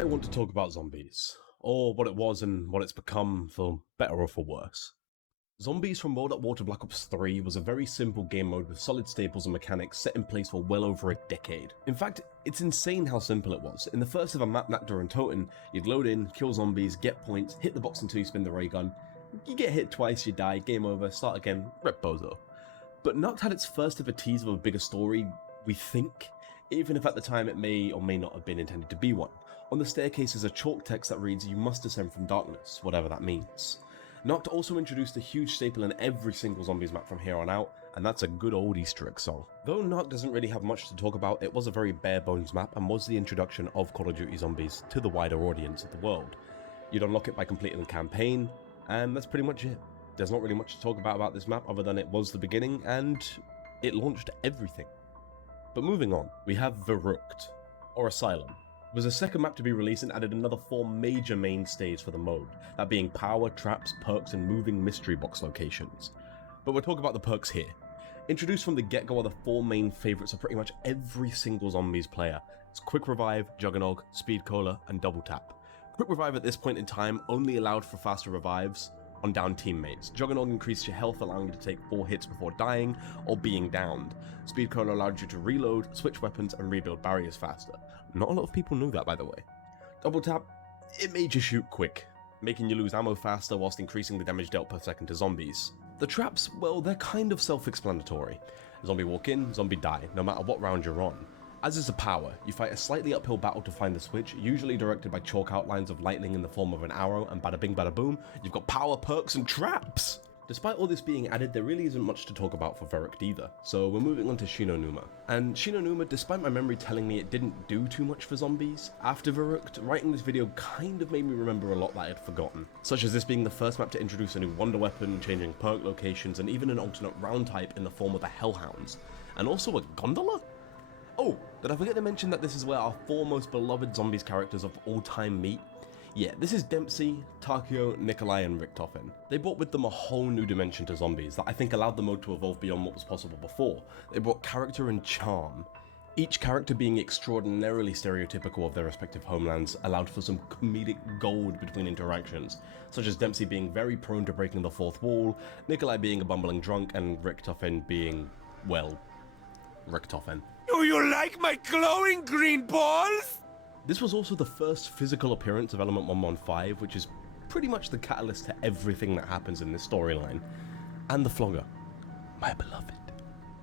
I want to talk about zombies, or what it was and what it's become, for better or for worse. Zombies from World at War to Black Ops 3 was a very simple game mode with solid staples and mechanics set in place for well over a decade. In fact, it's insane how simple it was. In the first ever map, Naktor and Toten, you'd load in, kill zombies, get points, hit the box until you spin the ray gun, you get hit twice, you die, game over, start again, rep bozo. But Noct had its first ever tease of a bigger story, we think, even if at the time it may or may not have been intended to be one. On the staircase is a chalk text that reads, "You must descend from darkness," whatever that means. Noct also introduced a huge staple in every single Zombies map from here on out, and that's a good old Easter egg song. Though Noct doesn't really have much to talk about, it was a very bare bones map and was the introduction of Call of Duty Zombies to the wider audience of the world. You'd unlock it by completing the campaign, and that's pretty much it. There's not really much to talk about this map other than it was the beginning and it launched everything. But moving on, we have Rook or Asylum. It was the second map to be released and added another 4 major mainstays for the mode, that being power, traps, perks, and moving mystery box locations. But we'll talk about the perks here. Introduced from the get-go are the 4 main favourites of pretty much every single Zombies player. It's Quick Revive, Juggernog, Speed Cola, and Double Tap. Quick Revive at this point in time only allowed for faster revives on downed teammates. Juggernog increased your health, allowing you to take 4 hits before dying or being downed. Speed Cola allowed you to reload, switch weapons, and rebuild barriers faster. Not a lot of people knew that, by the way. Double Tap, it made you shoot quick, making you lose ammo faster whilst increasing the damage dealt per second to zombies. The traps, well, they're kind of self-explanatory. Zombie walk in, zombie die, no matter what round you're on. As is the power, you fight a slightly uphill battle to find the switch, usually directed by chalk outlines of lightning in the form of an arrow, and bada bing bada boom, you've got power, perks, and traps! Despite all this being added, there really isn't much to talk about for Verrict either, so we're moving on to Shinon Numa. And Shinon Numa, despite my memory telling me it didn't do too much for zombies, after Verrict, writing this video kind of made me remember a lot that I had forgotten, such as this being the first map to introduce a new wonder weapon, changing perk locations, and even an alternate round type in the form of the Hellhounds, and also a gondola? Oh, did I forget to mention that this is where our 4 most beloved Zombies characters of all time meet? Yeah, this is Dempsey, Takeo, Nikolai, and Richtofen. They brought with them a whole new dimension to zombies that I think allowed the mode to evolve beyond what was possible before. They brought character and charm. Each character being extraordinarily stereotypical of their respective homelands allowed for some comedic gold between interactions, such as Dempsey being very prone to breaking the 4th wall, Nikolai being a bumbling drunk, and Richtofen being, well, Richtofen. Do you like my glowing green balls? This was also the first physical appearance of Element 115, which is pretty much the catalyst to everything that happens in this storyline. And the Flogger, my beloved.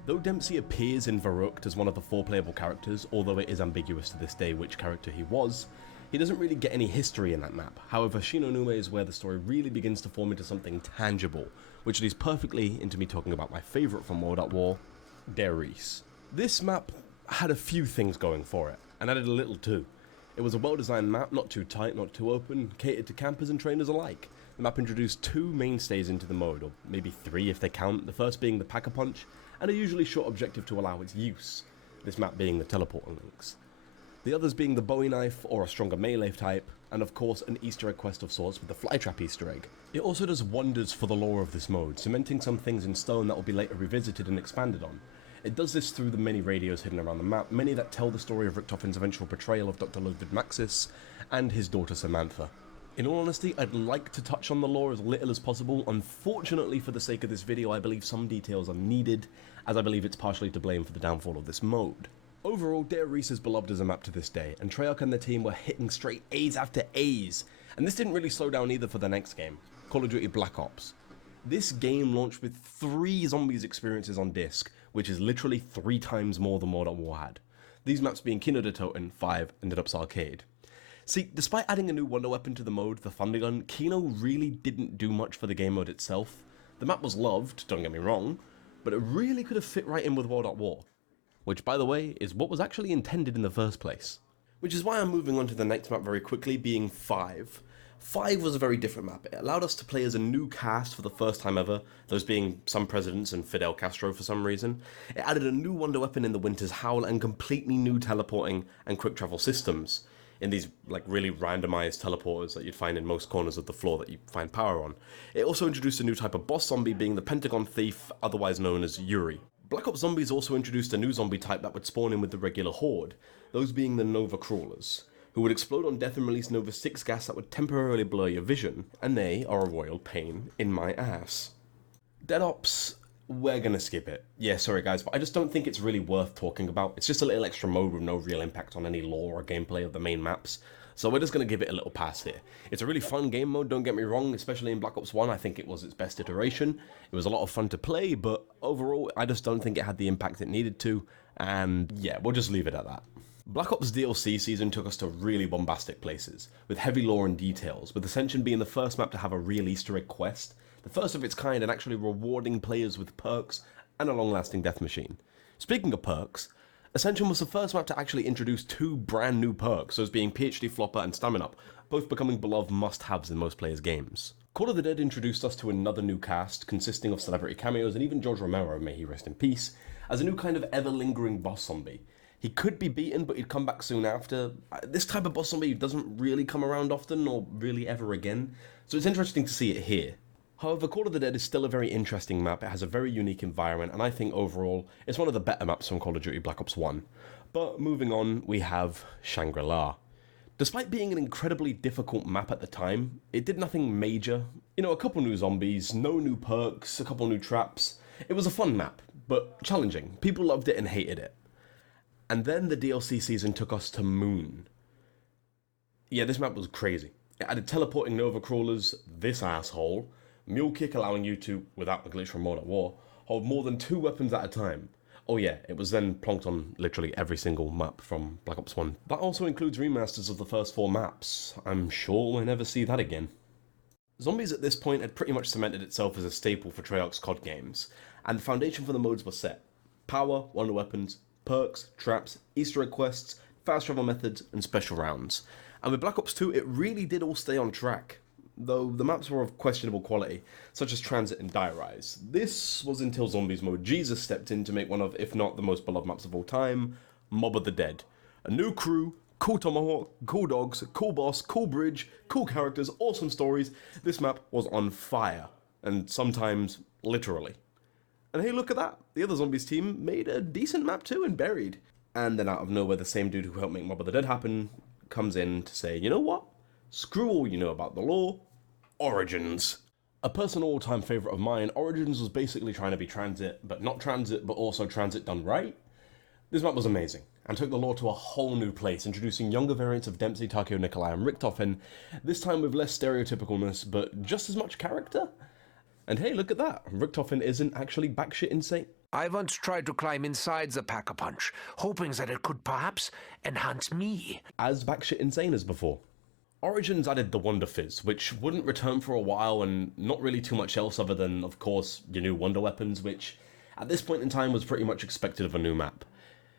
Though Dempsey appears in Verrucht as one of the 4 playable characters, although it is ambiguous to this day which character he was, he doesn't really get any history in that map. However, Shinon Numa is where the story really begins to form into something tangible, which leads perfectly into me talking about my favourite from World at War, Darres. This map had a few things going for it, and added a little too. It was a well-designed map, not too tight, not too open, catered to campers and trainers alike. The map introduced 2 mainstays into the mode, or maybe 3 if they count, the first being the Pack-a-Punch, and a usually short objective to allow its use, this map being the teleporter links. The others being the Bowie knife, or a stronger melee type, and of course an Easter egg quest of sorts with the Flytrap Easter egg. It also does wonders for the lore of this mode, cementing some things in stone that will be later revisited and expanded on. It does this through the many radios hidden around the map, many that tell the story of Richtofen's eventual betrayal of Dr. Ludwig Maxis and his daughter Samantha. In all honesty, I'd like to touch on the lore as little as possible. Unfortunately, for the sake of this video, I believe some details are needed, as I believe it's partially to blame for the downfall of this mode. Overall, Darres is beloved as a map to this day, and Treyarch and their team were hitting straight A's after A's, and this didn't really slow down either for the next game, Call of Duty Black Ops. This game launched with 3 Zombies experiences on disc, which is literally 3 times more than World at War had. These maps being Kino de Toten, 5, and Dead Ups Arcade. See, despite adding a new wonder weapon to the mode, the Thunder Gun, Kino really didn't do much for the game mode itself. The map was loved, don't get me wrong, but it really could have fit right in with World at War. Which, by the way, is what was actually intended in the first place. Which is why I'm moving on to the next map very quickly, being 5. 5 was a very different map. It allowed us to play as a new cast for the first time ever, those being some presidents and Fidel Castro for some reason. It added a new wonder weapon in the Winter's Howl and completely new teleporting and quick travel systems in these like really randomized teleporters that you'd find in most corners of the floor that you find power on. It also introduced a new type of boss zombie being the Pentagon Thief, otherwise known as Yuri. Black Ops Zombies also introduced a new zombie type that would spawn in with the regular horde, those being the Nova Crawlers, who would explode on death and release Nova 6 gas that would temporarily blur your vision, and they are a royal pain in my ass. Dead Ops, we're gonna skip it. Yeah, sorry guys, but I just don't think it's really worth talking about. It's just a little extra mode with no real impact on any lore or gameplay of the main maps, so we're just gonna give it a little pass here. It's a really fun game mode, don't get me wrong, especially in Black Ops 1, I think it was its best iteration. It was a lot of fun to play, but overall, I just don't think it had the impact it needed to, and yeah, we'll just leave it at that. Black Ops DLC season took us to really bombastic places, with heavy lore and details, with Ascension being the first map to have a real Easter egg quest, the first of its kind and actually rewarding players with perks and a long-lasting death machine. Speaking of perks, Ascension was the first map to actually introduce 2 brand new perks, those being PhD Flopper and Stamina Up, both becoming beloved must-haves in most players' games. Call of the Dead introduced us to another new cast, consisting of celebrity cameos and even George Romero, may he rest in peace, as a new kind of ever-lingering boss zombie. He could be beaten, but he'd come back soon after. This type of boss zombie doesn't really come around often, or really ever again, so it's interesting to see it here. However, Call of the Dead is still a very interesting map, it has a very unique environment, and I think overall, it's one of the better maps from Call of Duty Black Ops 1. But moving on, we have Shangri-La. Despite being an incredibly difficult map at the time, it did nothing major. You know, a couple new zombies, no new perks, a couple new traps. It was a fun map, but challenging. People loved it and hated it. And then the DLC season took us to Moon. Yeah, this map was crazy. It added teleporting Nova Crawlers, this asshole, Mule Kick allowing you to, without the glitch from World at War, hold more than 2 weapons at a time. Oh yeah, it was then plonked on literally every single map from Black Ops 1. That also includes remasters of the first 4 maps. I'm sure we'll never see that again. Zombies at this point had pretty much cemented itself as a staple for Treyarch's COD games, and the foundation for the modes was set. Power, wonder weapons, perks, traps, Easter egg quests, fast travel methods, and special rounds. And with Black Ops 2, it really did all stay on track, though the maps were of questionable quality, such as Transit and Darres. This was until Zombies Mode Jesus stepped in to make one of, if not the most beloved maps of all time, Mob of the Dead. A new crew, cool tomahawk, cool dogs, cool boss, cool bridge, cool characters, awesome stories. This map was on fire, and sometimes literally. And hey, look at that, the other Zombies team made a decent map too in Buried. And then out of nowhere, the same dude who helped make Mob of the Dead happen comes in to say, you know what? Screw all you know about the lore, Origins. A personal all-time favourite of mine, Origins was basically trying to be Transit, but not Transit, but also Transit done right. This map was amazing, and took the lore to a whole new place, introducing younger variants of Dempsey, Takeo, Nikolai, and Richtofen, this time with less stereotypicalness, but just as much character. And hey, look at that, Richtofen isn't actually batshit insane. I once tried to climb inside the Pack-a-Punch, hoping that it could perhaps enhance me. As batshit insane as before. Origins added the Wonder Fizz, which wouldn't return for a while, and not really too much else other than, of course, your new Wonder Weapons, which at this point in time was pretty much expected of a new map.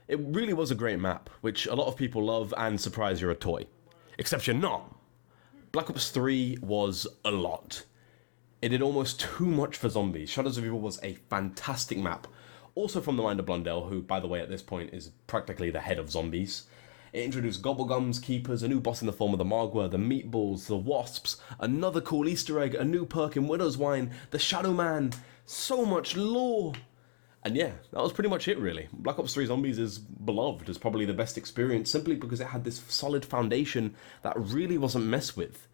It really was a great map, which a lot of people love and surprise you're a toy. Except you're not. Black Ops 3 was a lot. It did almost too much for zombies. Shadows of Evil was a fantastic map, also from the mind of Blundell, who, by the way, at this point is practically the head of zombies. It introduced Gobblegums, Keepers, a new boss in the form of the Margwa, the Meatballs, the Wasps, another cool Easter egg, a new perk in Widow's Wine, the Shadow Man, so much lore! And yeah, that was pretty much it really. Black Ops 3 Zombies is beloved as probably the best experience simply because it had this solid foundation that really wasn't messed with.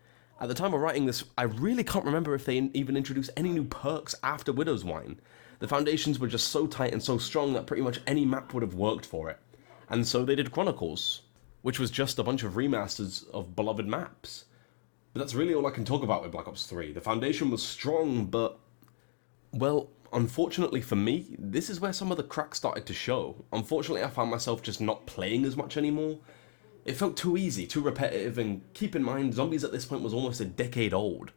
At the time of writing this, I really can't remember if they even introduced any new perks after Widow's Wine. The foundations were just so tight and so strong that pretty much any map would have worked for it. And so they did Chronicles, which was just a bunch of remasters of beloved maps. But that's really all I can talk about with Black Ops 3. The foundation was strong, but, well, unfortunately for me, this is where some of the cracks started to show. Unfortunately, I found myself just not playing as much anymore. It felt too easy, too repetitive, and keep in mind, Zombies at this point was almost a decade old.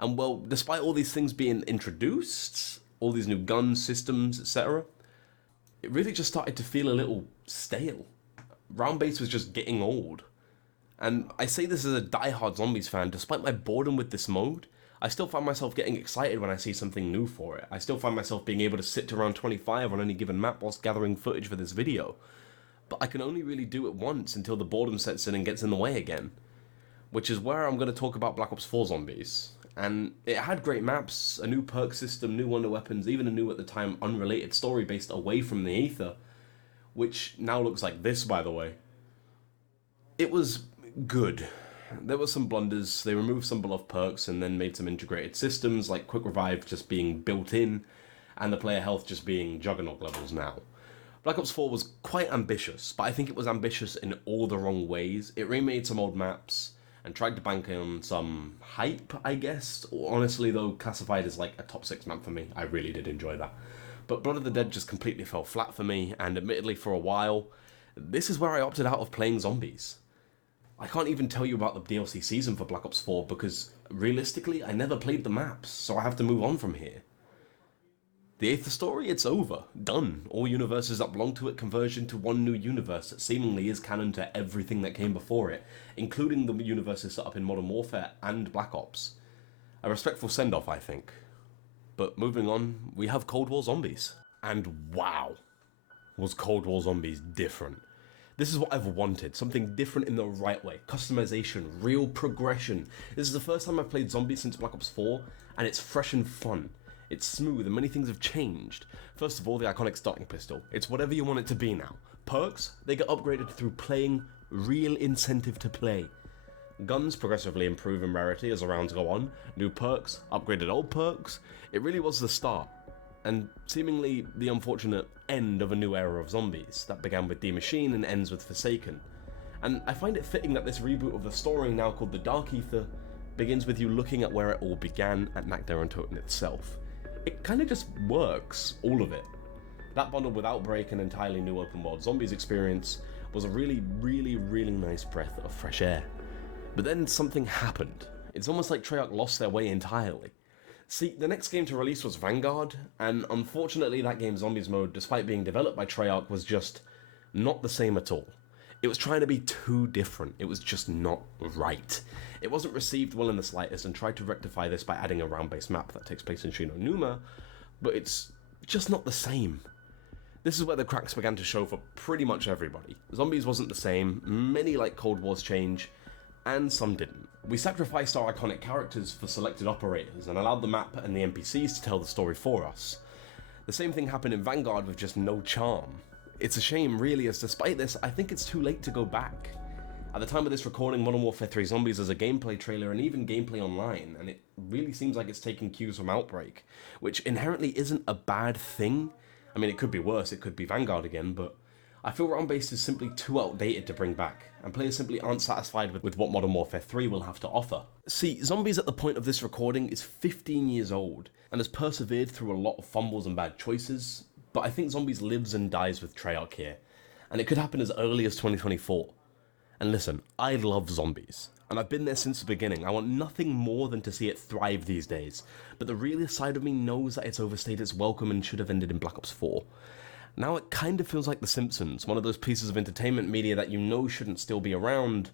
And well, despite all these things being introduced, all these new guns, systems, etc., it really just started to feel a little stale. Round base was just getting old. And I say this as a die-hard Zombies fan, despite my boredom with this mode, I still find myself getting excited when I see something new for it. I still find myself being able to sit to around 25 on any given map whilst gathering footage for this video. But I can only really do it once until the boredom sets in and gets in the way again. Which is where I'm going to talk about Black Ops 4 Zombies. And it had great maps, a new perk system, new wonder weapons, even a new at the time unrelated story based away from the Aether, which now looks like this, by the way. It was good. There were some blunders. They removed some beloved perks and then made some integrated systems, like quick revive just being built in, and the player health just being juggernaut levels now. Black Ops 4 was quite ambitious, but I think it was ambitious in all the wrong ways. It remade some old maps and tried to bank on some hype, I guess. Honestly, though, classified as like a top 6 map for me. I really did enjoy that. But Blood of the Dead just completely fell flat for me, and admittedly for a while, this is where I opted out of playing zombies. I can't even tell you about the DLC season for Black Ops 4 because, realistically, I never played the maps, so I have to move on from here. The 8th story, it's over. Done. All universes that belong to it converge into one new universe that seemingly is canon to everything that came before it, including the universes set up in Modern Warfare and Black Ops. A respectful send-off, I think. But moving on, we have Cold War Zombies. And wow, was Cold War Zombies different. This is what I've wanted, something different in the right way. Customization, real progression. This is the first time I've played Zombies since Black Ops 4, and it's fresh and fun. It's smooth and many things have changed. First of all, the iconic starting pistol. It's whatever you want it to be now. Perks, they get upgraded through playing, real incentive to play. Guns progressively improve in rarity as the rounds go on. New perks, upgraded old perks. It really was the start, and seemingly the unfortunate end of a new era of zombies that began with The Machine and ends with Forsaken. And I find it fitting that this reboot of the story, now called The Dark Ether, begins with you looking at where it all began at Nakdar and Toten itself. It kind of just works, all of it. That bundled with Outbreak and entirely new open world zombies experience was a really nice breath of fresh air. But then something happened. It's almost like Treyarch lost their way entirely. See, the next game to release was Vanguard, and unfortunately that game's zombies mode, despite being developed by Treyarch, was just not the same at all. It was trying to be too different. It was just not right. It wasn't received well in the slightest, and tried to rectify this by adding a round-based map that takes place in Shinon Numa, but it's just not the same. This is where the cracks began to show for pretty much everybody. Zombies wasn't the same, many like Cold War's change, and some didn't. We sacrificed our iconic characters for selected operators and allowed the map and the NPCs to tell the story for us. The same thing happened in Vanguard with just no charm. It's a shame really, as despite this, I think it's too late to go back. At the time of this recording, Modern Warfare 3 Zombies has a gameplay trailer and even gameplay online, and it really seems like it's taking cues from Outbreak, which inherently isn't a bad thing. I mean, it could be worse, it could be Vanguard again, but I feel round-based is simply too outdated to bring back, and players simply aren't satisfied with what Modern Warfare 3 will have to offer. See, Zombies at the point of this recording is 15 years old, and has persevered through a lot of fumbles and bad choices, but I think Zombies lives and dies with Treyarch here, and it could happen as early as 2024. And listen, I love Zombies, and I've been there since the beginning. I want nothing more than to see it thrive these days, but the realist side of me knows that it's overstayed its welcome and should have ended in Black Ops 4. Now it kind of feels like The Simpsons, one of those pieces of entertainment media that you know shouldn't still be around,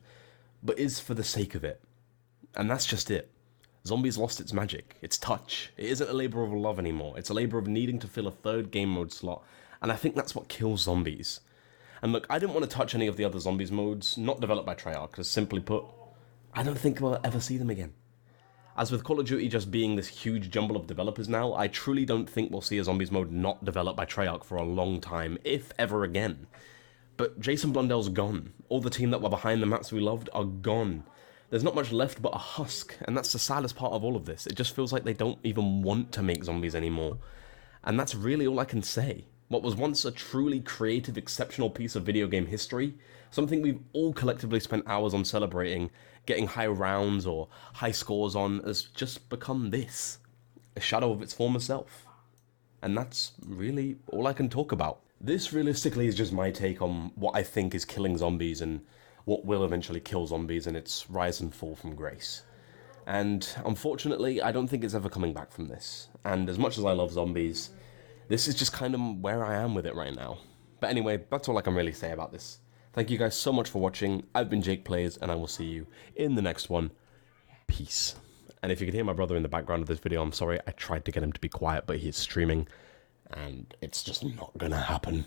but is for the sake of it. And that's just it. Zombies lost its magic, its touch. It isn't a labour of love anymore, it's a labour of needing to fill a third game mode slot, and I think that's what kills Zombies. And look, I didn't want to touch any of the other Zombies modes, not developed by Treyarch, because simply put, I don't think we'll ever see them again. As with Call of Duty just being this huge jumble of developers now, I truly don't think we'll see a Zombies mode not developed by Treyarch for a long time, if ever again. But Jason Blundell's gone. All the team that were behind the maps we loved are gone. There's not much left but a husk, and that's the saddest part of all of this. It just feels like they don't even want to make Zombies anymore. And that's really all I can say. What was once a truly creative, exceptional piece of video game history, something we've all collectively spent hours on celebrating, getting high rounds or high scores on, has just become this, a shadow of its former self. And that's really all I can talk about. This realistically is just my take on what I think is killing Zombies and what will eventually kill Zombies in its rise and fall from grace. And unfortunately, I don't think it's ever coming back from this. And as much as I love Zombies, this is just kind of where I am with it right now. But anyway, that's all I can really say about this. Thank you guys so much for watching. I've been Jake Plays, and I will see you in the next one. Peace. And if you can hear my brother in the background of this video, I'm sorry. I tried to get him to be quiet, but he is streaming, and it's just not gonna happen.